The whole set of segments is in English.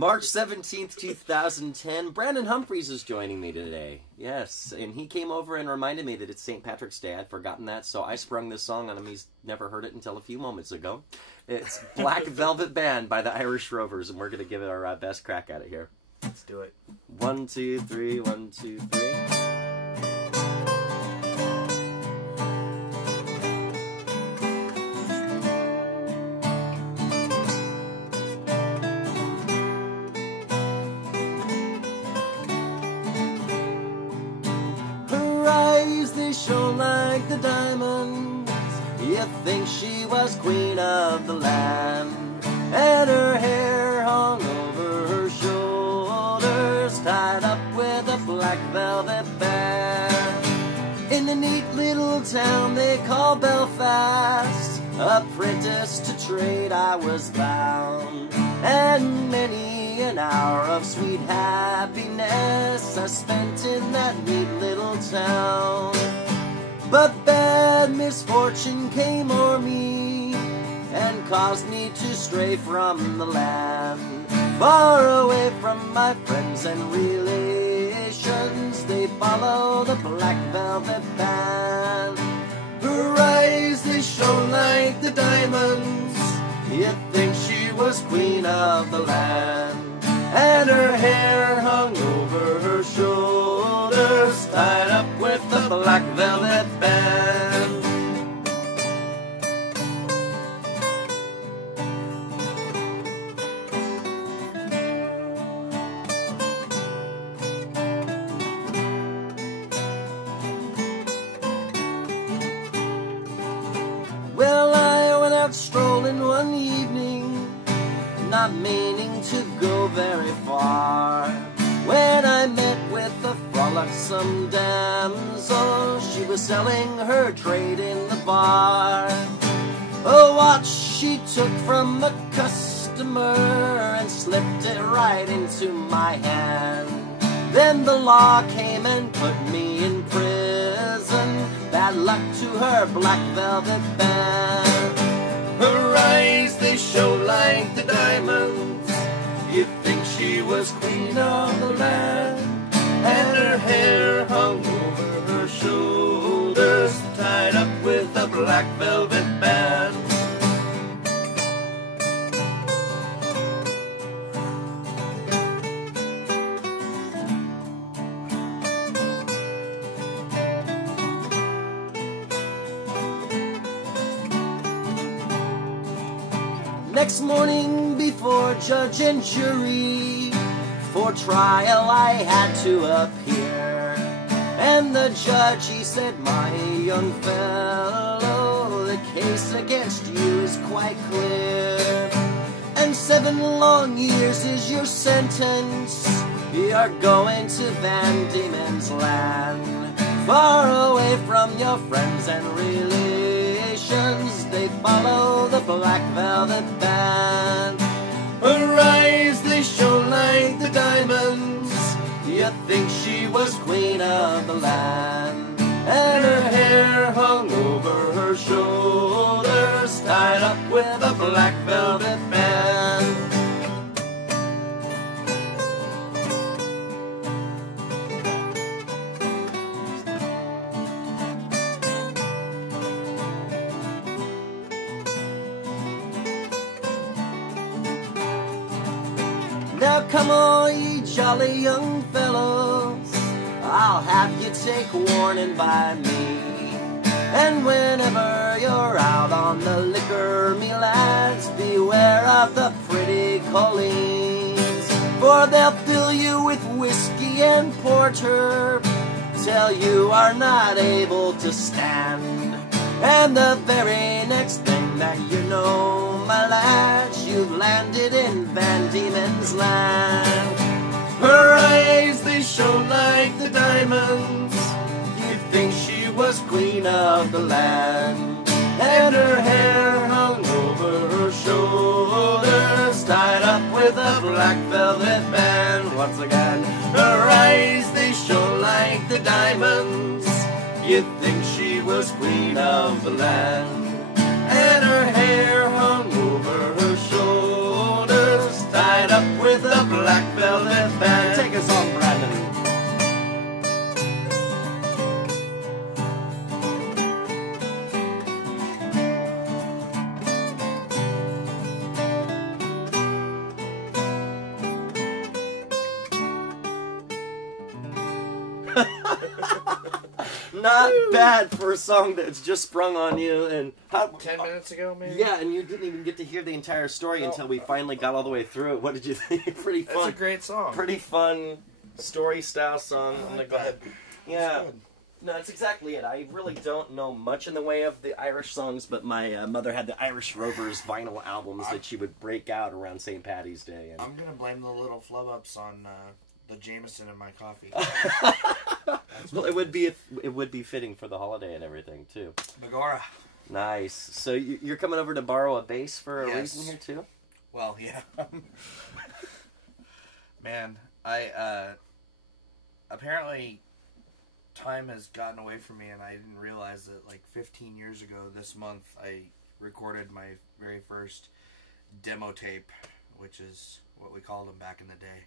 March 17th, 2010. Brandon Humphreys is joining me today. Yes, and he came over and reminded me that it's St. Patrick's Day. I'd forgotten that, so I sprung this song on him. He's never heard it until a few moments ago. It's Black Velvet Band by the Irish Rovers, and we're going to give it our best crack at it here. Let's do it. 1, 2, 3, 1, 2, 3. They shone like the diamonds. You think she was queen of the land, and her hair hung over her shoulders, tied up with a black velvet band. In a neat little town they call Belfast, apprentice to trade I was bound, and many an hour of sweet happiness I spent in that neat little town. But bad misfortune came o'er me and caused me to stray from the land, far away from my friends and relations. They follow the black velvet band. Her eyes, they shone like the diamonds. You'd think she was queen of the land, and her hair hung over her shoulders, tied up with the black velvet band. Well, I went out strolling one evening, not meaning to go very far, when I met with a frolicsome damsel. She was selling her trade in the bar. A watch she took from a customer and slipped it right into my hand. Then the law came and put me in prison. Bad luck to her black velvet band. Her eyes, they shone like the diamonds. You'd think she was queen of the land, and her hair hung over her shoulders, tied up with a black velvet band. Next morning before judge and jury, for trial I had to appear. And the judge, he said, "My young fellow, the case against you is quite clear, and 7 long years is your sentence. You're going to Van Diemen's Land, far away from your friends and relations. They follow the black velvet band. Her eyes, they shone like the diamonds. You'd think she was queen of the land, and her hair hung over her shoulders, tied up with a black velvet band." Now come all ye jolly young fellows, I'll have you take warning by me. And whenever you're out on the liquor, me lads, beware of the pretty colleens, for they'll fill you with whiskey and porter till you are not able to stand. And the very next thing that you know, my lads, you've landed in Van Diemen's Land. Her eyes, they shone like the diamonds. You'd think she was queen of the land, and her hair hung over her shoulders, tied up with a black velvet band. Once again, her eyes, they shone like the diamonds. You'd think she was queen of the land, and her hair hung over her shoulders, tied up with a Not bad for a song that's just sprung on you. And 10 minutes ago, maybe? Yeah, and you didn't even get to hear the entire story until we finally got all the way through it. What did you think? Pretty fun. It's a great song. Pretty fun story-style song. I like that. Yeah. No, that's exactly it. I really don't know much in the way of the Irish songs, but my mother had the Irish Rovers vinyl albums that she would break out around St. Patty's Day. And... I'm going to blame the little flub-ups on the Jameson in my coffee. Well, it would be fitting for the holiday and everything, too. Begorra. Nice. So you're coming over to borrow a bass for a reason here, too? Well, yeah. Man, I, apparently... time has gotten away from me, and I didn't realize that like 15 years ago this month I recorded my very first demo tape, which is what we called them back in the day,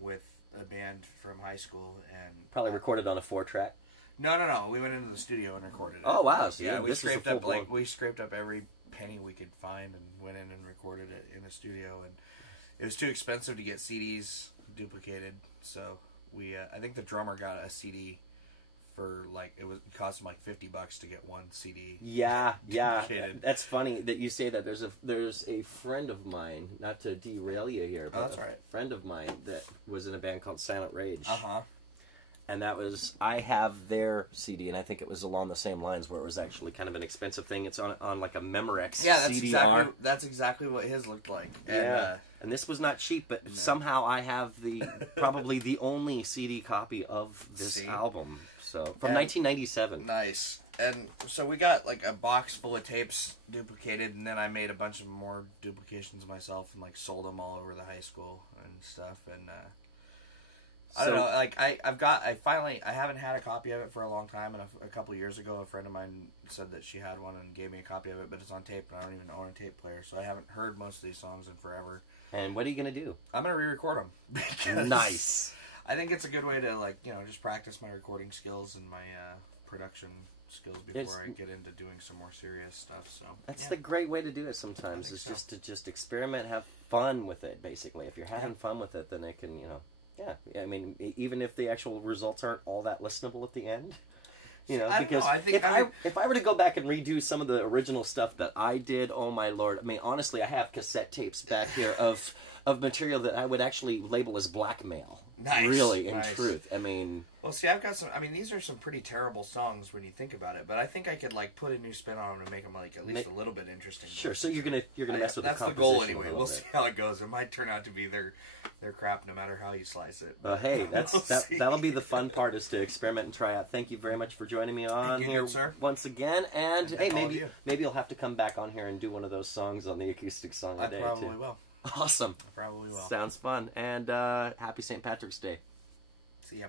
with a band from high school. And probably recorded on a 4-track. No, we went into the studio and recorded it. Oh wow. So yeah, we this scraped is a up we scraped up every penny we could find and went in and recorded it in the studio, and it was too expensive to get CDs duplicated, so we, I think the drummer got a CD for like it cost him like $50 to get one CD. Yeah. That's funny that you say that. There's a friend of mine, not to derail you here, but that's right. A friend of mine that was in a band called Silent Rage. And that was, I have their CD, and I think it was along the same lines where it was actually kind of an expensive thing. It's on like a Memorex CDR. That's exactly what his looked like. Yeah. And this was not cheap, but somehow I have probably the only CD copy of this album. So from 1997. Nice. And so we got like a box full of tapes duplicated, and then I made a bunch of more duplications myself and like sold them all over the high school and stuff. And I don't know, like I haven't had a copy of it for a long time, and a couple years ago a friend of mine said that she had one and gave me a copy of it, but it's on tape, and I don't even own a tape player, so I haven't heard most of these songs in forever. And what are you going to do? I'm going to re-record them. Because nice. I think it's a good way to, like, you know, just practice my recording skills and my production skills before I get into doing some more serious stuff. So that's the great way to do it sometimes, is just to experiment, have fun with it, basically. If you're having fun with it, then it can, you know, I mean, even if the actual results aren't all that listenable at the end, you know, because if I were to go back and redo some of the original stuff that I did, oh my lord, I mean, honestly, I have cassette tapes back here of material that I would actually label as blackmail. Nice. Really, in truth. I mean... Well, see, I've got some... I mean, these are some pretty terrible songs when you think about it, but I think I could, like, put a new spin on them to make them, like, at least a little bit interesting. Sure, so you're gonna mess with the composition. That's the goal, anyway. We'll see how it goes. It might turn out to be their crap no matter how you slice it. Hey, that'll be the fun part, is to experiment and try out. Thank you very much for joining me on here once again. And, hey, maybe you'll have to come back on here and do one of those songs on the acoustic song a day, too. I probably will. Awesome. I probably will. Sounds fun. And happy St. Patrick's Day. See ya.